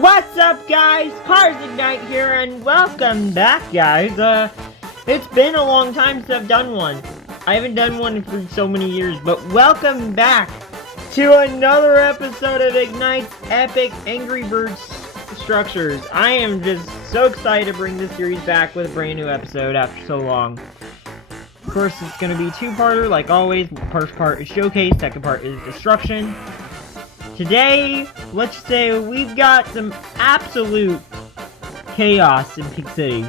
What's up, guys? Cars Ignite here, and welcome back, guys. It's been a long time since I've done one. I haven't done one for so many years, but welcome back to another episode of Ignite's Epic Angry Birds Structures. I am just so excited to bring this series back with a brand new episode after so long. Of course, it's going to be two-parter, like always. First part is Showcase, second part is Destruction. Today, let's just say we've got some absolute chaos in Pig City.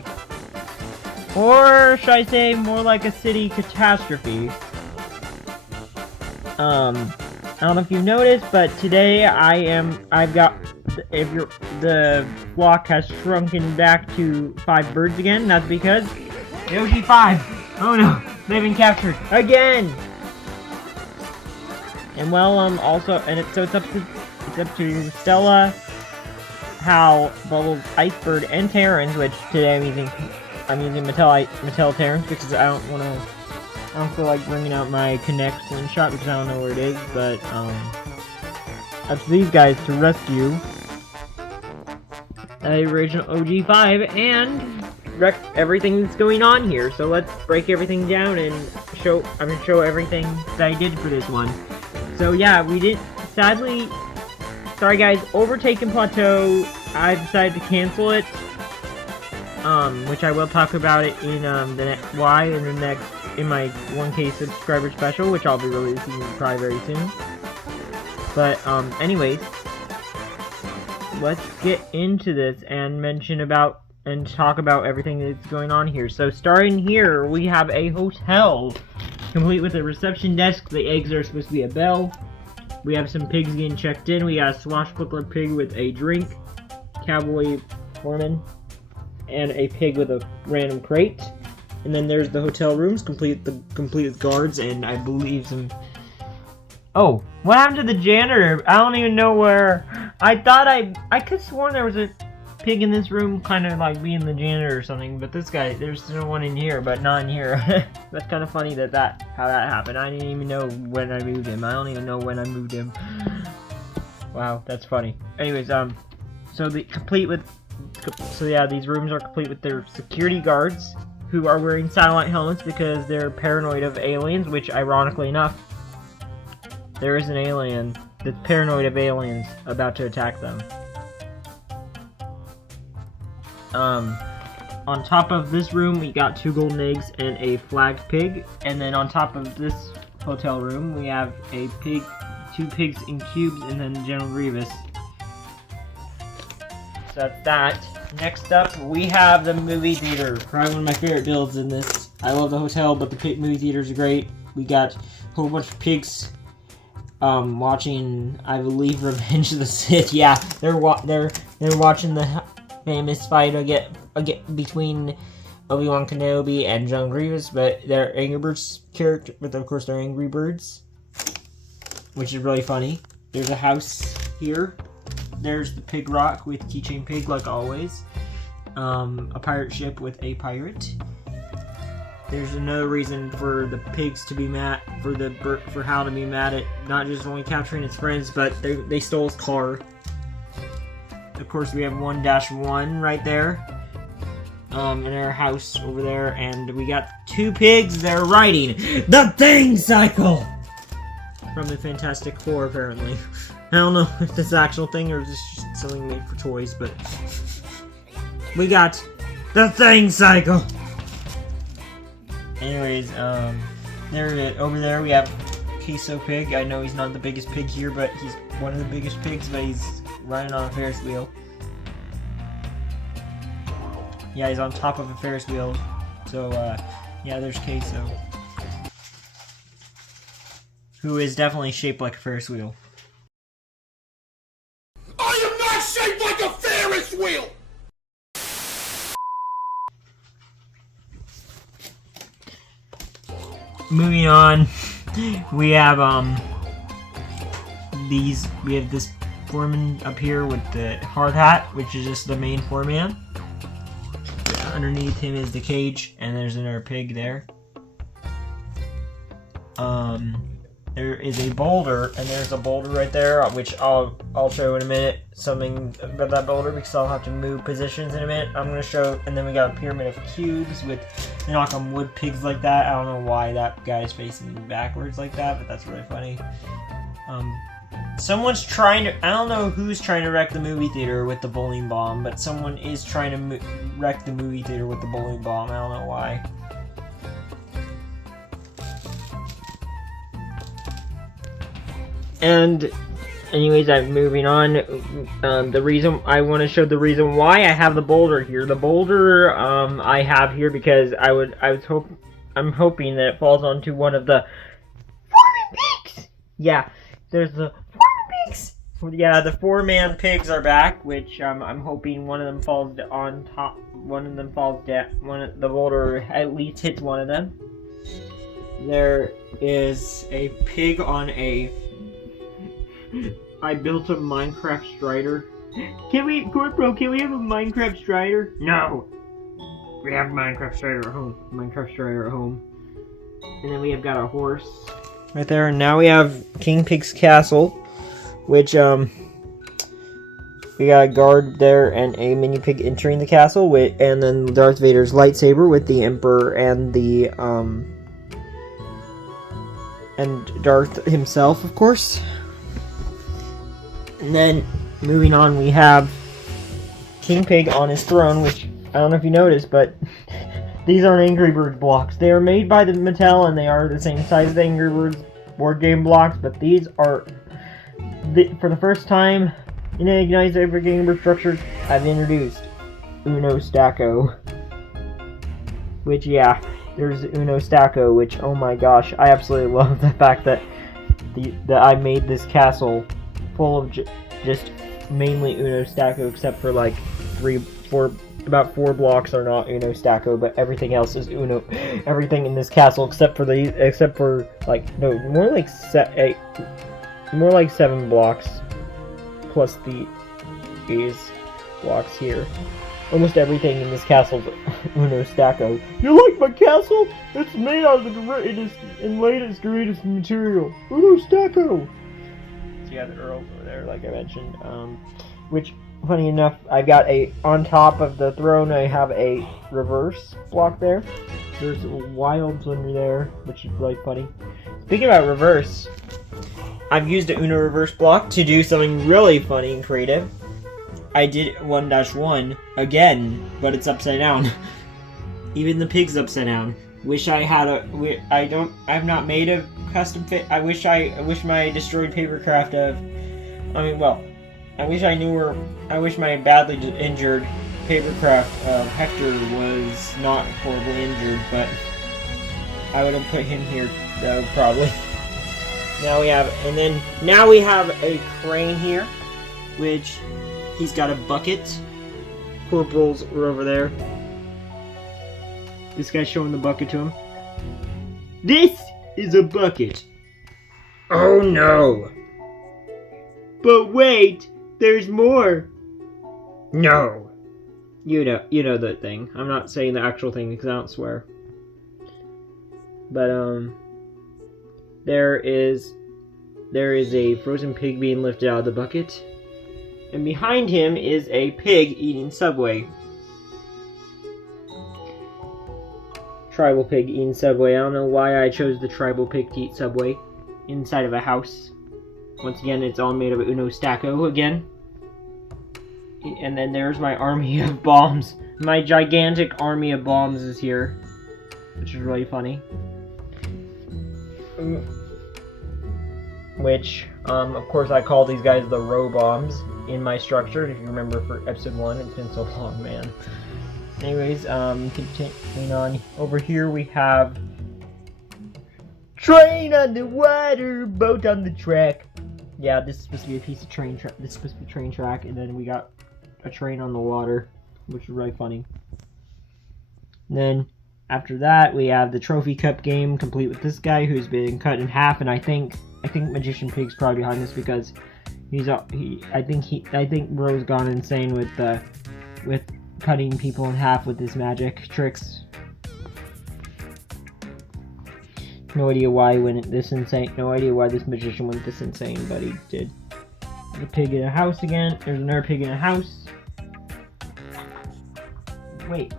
Or should I say more like a city catastrophe. I don't know if you've noticed, but today the flock has shrunken back to 5 birds again. That's because the OG5. Oh no, they've been captured again. And well, it's up to Stella, Hal, Bubbles, Icebird, and Terrans, which today I'm using Mattel Terrans because I don't feel like bringing out my Connect Slingshot because I don't know where it is, but up to these guys to rescue the original OG5 and wreck everything that's going on here. So let's break everything down and I'm gonna show everything that I did for this one. So yeah, we didn't, sadly, sorry guys, Overtaken Plateau, I decided to cancel it, which I will talk about it in my 1K subscriber special, which I'll be releasing probably very soon. But, anyways, let's get into this and talk about everything that's going on here. So starting here, we have a hotel, complete with a reception desk. The eggs are supposed to be a bell. We have some pigs getting checked in. We got a swashbuckler pig with a drink, cowboy foreman, and a pig with a random crate. And then there's the hotel rooms, complete with guards, and I believe some... Oh, what happened to the janitor? I don't even know where... I thought I could have sworn there was a pig in this room, kind of like being the janitor or something, but this guy, there's no one in here, but not in here. That's kind of funny how that happened. I didn't even know when I moved him. I don't even know when I moved him. Wow, that's funny. Anyways, these rooms are complete with their security guards, who are wearing satellite helmets because they're paranoid of aliens, which, ironically enough, there is an alien that's paranoid of aliens about to attack them. On top of this room, we got 2 golden eggs and a flagged pig. And then on top of this hotel room, we have a pig, 2 pigs in cubes, and then General Grievous. So that's that. Next up, we have the movie theater. Probably one of my favorite builds in this. I love the hotel, but the movie theaters are great. We got a whole bunch of pigs watching, I believe, Revenge of the Sith. Yeah, they're watching the famous fight between Obi-Wan Kenobi and John Grievous, but they're Angry Birds character, but of course they're Angry Birds, which is really funny. There's a house here. There's the pig rock with Keychain Pig, like always. A pirate ship with a pirate. There's another reason for the pigs to be mad, for Hal to be mad at not just only capturing his friends, but they stole his car. Of course, we have 1-1 right there, in our house over there, and we got 2 pigs that are riding the Thing Cycle from the Fantastic Four, apparently. I don't know if this is an actual thing or is this just something made for toys, but we got the Thing Cycle. Anyways, over there we have Queso Pig. I know he's not the biggest pig here, but he's one of the biggest pigs, but he's riding on a Ferris wheel. Yeah, he's on top of a Ferris wheel. So, yeah, there's Queso, who is definitely shaped like a Ferris wheel. I am not shaped like a Ferris wheel! Moving on, we have this foreman up here with the hard hat, which is just the main foreman. Underneath him is the cage, and there's another pig there. there is a boulder, and there's a boulder right there, which I'll show in a minute something about that boulder because I'll have to move positions in a minute. I'm gonna show, and then we got a pyramid of cubes with knock on wood pigs like that. I don't know why that guy is facing backwards like that, but that's really funny. Someone's trying to, I don't know who's trying to wreck the movie theater with the bowling bomb, but someone is trying to wreck the movie theater with the bowling bomb. I don't know why. And anyways, I'm moving on. The reason I want to show the reason why I have the boulder here. The boulder I have here because I'm hoping that it falls onto one of the farming pigs. Yeah, there's the farming pigs. Yeah, the 4-man pigs are back, which I'm hoping one of them falls on top. One of them falls down. The boulder at least hits one of them. There is a pig on a. I built a Minecraft Strider. Corporal, can we have a Minecraft Strider? No! We have Minecraft Strider at home. Minecraft Strider at home. And then we have got a horse. Right there, and now we have King Pig's Castle, which, we got a guard there and a mini pig entering the castle, and then Darth Vader's lightsaber with the Emperor and the, and Darth himself, of course. And then, moving on, we have King Pig on his throne, which, I don't know if you noticed, but these aren't Angry Birds blocks. They are made by the Mattel, and they are the same size as the Angry Birds board game blocks, but these are, for the first time in a United States Angry Bird structure, I've introduced Uno Stacko. Which, yeah, there's Uno Stacko, which, oh my gosh, I absolutely love the fact that that I made this castle full of just mainly Uno Stacko, except for like about 4 blocks are not Uno Stacko, but everything else is Uno. Everything in this castle except for more like 7 blocks plus these blocks here. Almost everything in this castle is Uno Stacko. You like my castle? It's made out of the latest greatest material. Uno Stacko. Yeah, the Earls over there, like I mentioned. Which, funny enough, I've got on top of the throne, I have a reverse block there. There's wilds under there, which is really funny. Speaking about reverse, I've used the Uno reverse block to do something really funny and creative. I did 1-1 again, but it's upside down. Even the pig's upside down. Wish I had I've not made a custom fit. I wish my destroyed papercraft I wish my badly injured papercraft of Hector was not horribly injured, but I would have put him here though, probably. Now we have a crane here, which he's got a bucket. Corporals are over there. This guy's showing the bucket to him. This is a bucket. Oh no. But wait, there's more. No. You know the thing. I'm not saying the actual thing because I don't swear. But there is a frozen pig being lifted out of the bucket. And behind him is a pig eating Subway. Tribal pig eating Subway. I don't know why I chose the tribal pig to eat Subway inside of a house. Once again, it's all made of Uno Stacko again. And then there's my army of bombs. My gigantic army of bombs is here, which is really funny. Which, of course, I call these guys the row bombs in my structure. If you remember for episode 1, it's been so long, man. Anyways, continuing on. Over here we have train on the water, boat on the track. Yeah, this is supposed to be a piece of train track. This is supposed to be train track, and then we got a train on the water, which is really funny. And then after that, we have the Trophy Cup game, complete with this guy who's been cut in half, and I think Magician Pig's probably behind this because I think Bro's gone insane with cutting people in half with his magic tricks. No idea why he went this insane. No idea why this magician went this insane, but he did. The pig in a house again. There's another pig in a house. Wait,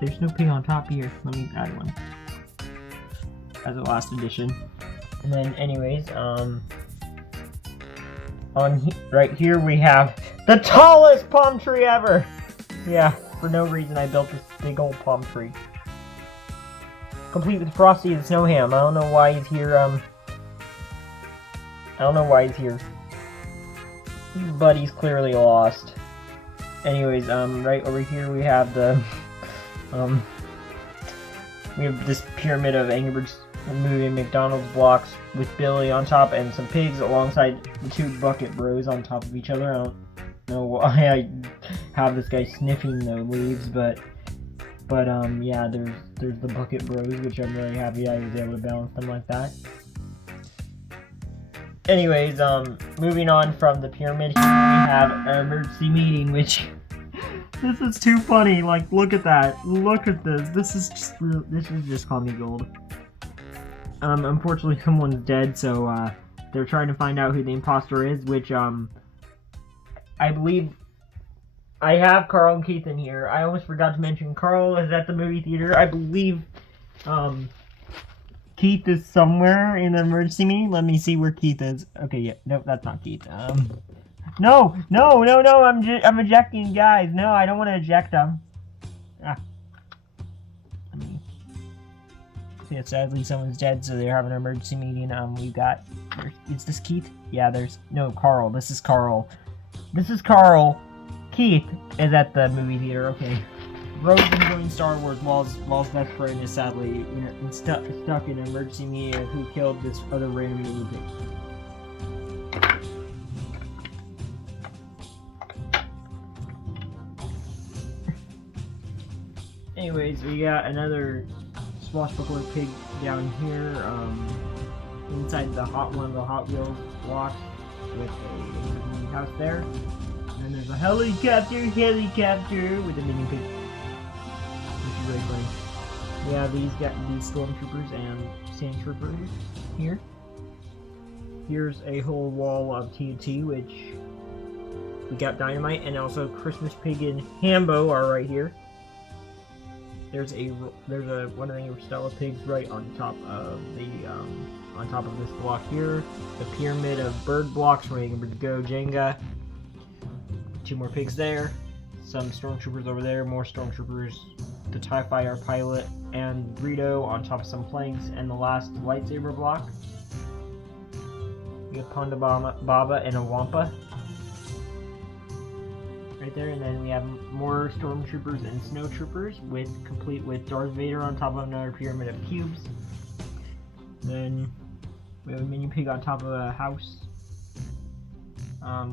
there's no pig on top here. Let me add one. As a last addition. And then, anyways, right here we have the tallest palm tree ever. Yeah, for no reason I built this big old palm tree. Complete with Frosty the Snow Ham. I don't know why he's here, I don't know why he's here. But he's clearly lost. Anyways, right over here we have the, we have this pyramid of Angry Birds movie McDonald's blocks with Billy on top and some pigs alongside the two bucket bros on top of each other. I don't know why I have this guy sniffing the leaves, but yeah, there's the bucket bros, which I'm really happy I was able to balance them like that. Anyways, moving on from the pyramid, here we have an emergency meeting, which this is too funny. Like, look at that. Look at this. This is just comedy gold. Unfortunately, someone's dead, so they're trying to find out who the imposter is, which I believe I have Carl and Keith in here. I almost forgot to mention Carl is at the movie theater. I believe Keith is somewhere in the emergency meeting. Let me see where Keith is. Okay, yeah, nope, that's not Keith. No, I'm ejecting guys. No, I don't want to eject them. Yeah, sadly someone's dead, so they're having an emergency meeting. We've got, is this Keith? Yeah, no, Carl. This is Carl. Keith is at the movie theater. Okay. Rose enjoying Star Wars while his best friend is sadly stuck in an emergency meeting of who killed this other random lunatic. Anyways, we got another swashbuckler pig down here, inside one of the Hot Wheels blocks with a house there. And there's a helicopter with a mini pig. Which is really funny. We have these stormtroopers and sand troopers here. Here's a whole wall of TNT, which we got dynamite, and also Christmas Pig and Hambo are right here. There's one of the Stella pigs right on top of this block here. The pyramid of bird blocks where you can go Jenga. Two more pigs there. Some stormtroopers over there. More stormtroopers. The TIE Fighter pilot and Rito on top of some planks, and the last lightsaber block. We have Ponda Baba and a Wampa right there, and then we have more stormtroopers and snowtroopers, complete with Darth Vader on top of another pyramid of cubes. Then we have a mini pig on top of a house.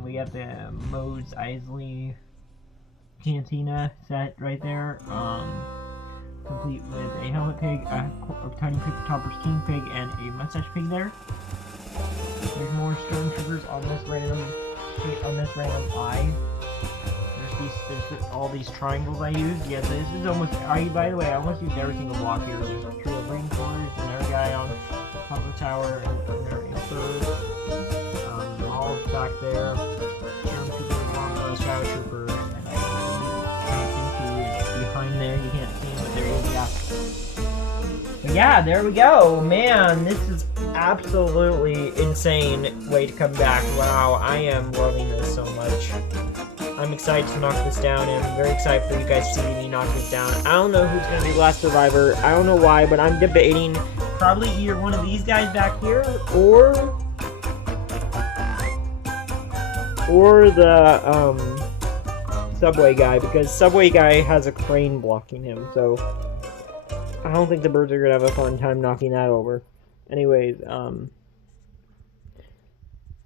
We got the Mose Eisley Cantina set right there, complete with a helmet pig, a tiny pig topper's king pig, and a mustache pig there. There's more stormtroopers on this random eye. There's all these triangles I used. Yeah, this is almost. By the way, I almost used every single block here. There's a trio of rainforest, another guy on top of the tower, and another emperor. All back there. Shadow trooper, and behind there. You can't see him, but there he is. Yeah. But yeah, there we go. Man, this is absolutely insane way to come back. Wow, I am loving this so much. I'm excited to knock this down, and I'm very excited for you guys to see me knock this down. I don't know who's going to be the last survivor. I don't know why, but I'm debating probably either one of these guys back here, or the subway guy, because subway guy has a crane blocking him, so I don't think the birds are going to have a fun time knocking that over. Anyways, and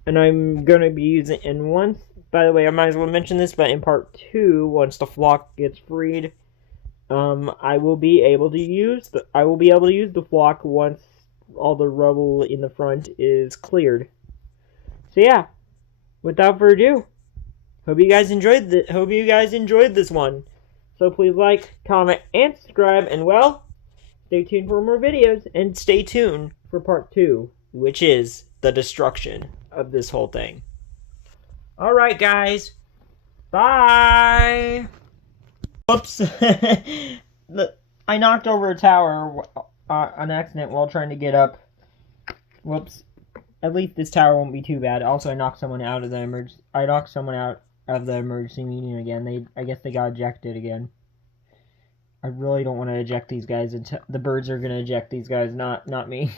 I'm going to be using, and once, by the way, I might as well mention this, but in part 2, once the flock gets freed, I will be able to use the flock once all the rubble in the front is cleared. So yeah, without further ado, hope you guys enjoyed this one. So please like, comment, and subscribe, and well, stay tuned for more videos, and stay tuned for part 2, which is the destruction of this whole thing. Alright, guys. Bye! Whoops. I knocked over a tower on accident while trying to get up. Whoops. At least this tower won't be too bad. Also, I knocked someone out of the emergency meeting again. I guess they got ejected again. I really don't want to eject these guys. The birds are going to eject these guys, not me.